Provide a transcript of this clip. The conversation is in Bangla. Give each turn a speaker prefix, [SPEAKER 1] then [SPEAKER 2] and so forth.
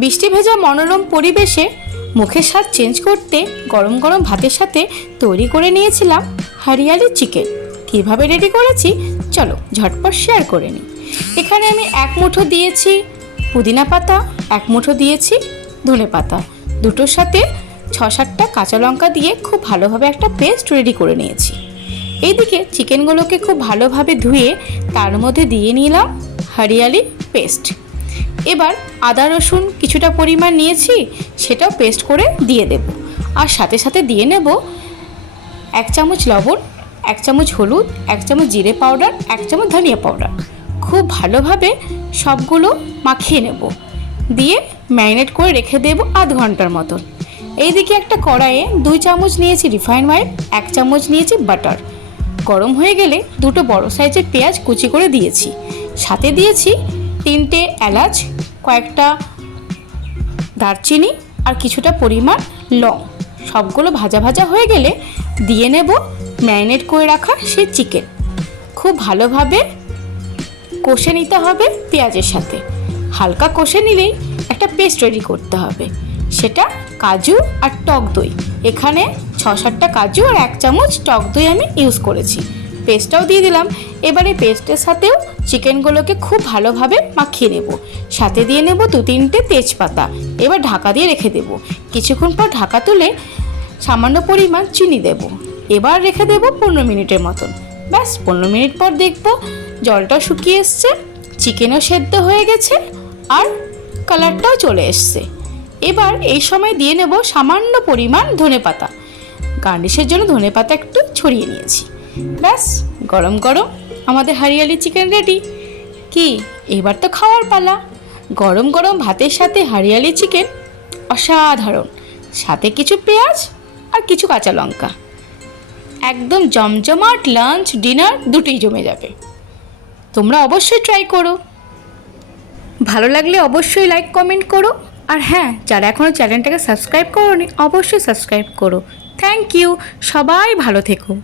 [SPEAKER 1] বৃষ্টি ভেজা মনোরম পরিবেশে মুখের স্বাদ চেঞ্জ করতে গরম গরম ভাতের সাথে তৈরি করে নিয়েছিলাম হরিয়ালি চিকেন কীভাবে রেডি করেছি? চলো ঝটপট শেয়ার করে নিই। এখানে আমি এক মুঠো দিয়েছি পুদিনা পাতা, এক মুঠো দিয়েছি ধনে পাতা। দুটোর সাথে ছ সাতটা কাঁচা লঙ্কা দিয়ে খুব ভালোভাবে একটা পেস্ট রেডি করে নিয়েছি। এইদিকে চিকেনগুলোকে খুব ভালোভাবে ধুয়ে তার মধ্যে দিয়ে নিলাম হরিয়ালি পেস্ট এবার আদা, রসুন কিছুটা পরিমাণ নিয়েছি, সেটাও পেস্ট করে দিয়ে দেব। আর সাথে সাথে দিয়ে নেব এক চামচ লবণ, এক চামচ হলুদ, এক চামচ জিরে পাউডার, এক চামচ ধনিয়া পাউডার। খুব ভালোভাবে সবগুলো মাখিয়ে নেব। দিয়ে ম্যারিনেট করে রেখে দেব আধ ঘণ্টার মতন এইদিকে একটা কড়াইয়ে দুই চামচ নিয়েছি রিফাইন অয়েল, এক চামচ নিয়েছি বাটার। গরম হয়ে গেলে দুটো বড় সাইজের পেঁয়াজ কুচি করে দিয়েছি। সাথে দিয়েছি তিনটে এলাচ, কয়েকটা দারচিনি আর কিছুটা পরিমাণ লং। সবগুলো ভাজা ভাজা হয়ে গেলে দিয়ে নেব ম্যারিনেট করে রাখা সেই চিকেন। খুব ভালোভাবে কষে নিতে হবে পেঁয়াজের সাথে। হালকা কষে নিলেই একটা পেস্ট রেডি করতে হবে। সেটা কাজু আর টক দই। এখানে ছ সাতটা কাজু আর এক চামচ টক দই আমি ইউজ করেছি। পেস্টটাও দিয়ে দিলাম। এবারে পেস্টের সাথেও চিকেনগুলোকে খুব ভালোভাবে মাখিয়ে নেব। সাথে দিয়ে নেব দু তিনটে তেজপাতা। এবার ঢাকা দিয়ে রেখে দেব। কিছুক্ষণ পর ঢাকা তুলে সামান্য পরিমাণ চিনি দেব। এবার রেখে দেব পনেরো মিনিটের মতন। ব্যাস, পনেরো মিনিট পর দেখব জলটাও শুকিয়ে এসছে, চিকেনও সেদ্ধ হয়ে গেছে আর কালারটাও চলে এসছে। এবার এই সময় দিয়ে নেব সামান্য পরিমাণ ধনেপাতা। গার্নিশের জন্য ধনেপাতা একটু ছড়িয়ে নিয়েছি। ব্যাস, গরম গরম আমাদের হারিয়ালি চিকেন রেডি কি, এবার তো খাওয়ার পালা। গরম গরম ভাতের সাথে হারিয়ালি চিকেন অসাধারণ। সাথে কিছু পেঁয়াজ আর কিছু কাঁচা লঙ্কা। একদম জমজমাট লাঞ্চ ডিনার দুটোই জমে যাবে। তোমরা অবশ্যই ট্রাই করো। ভালো লাগলে অবশ্যই লাইক কমেন্ট করো। আর হ্যাঁ যারা এখনও চ্যানেলটাকে সাবস্ক্রাইব করোনি, অবশ্যই সাবস্ক্রাইব করো। থ্যাংক ইউ সবাই ভালো থেকো।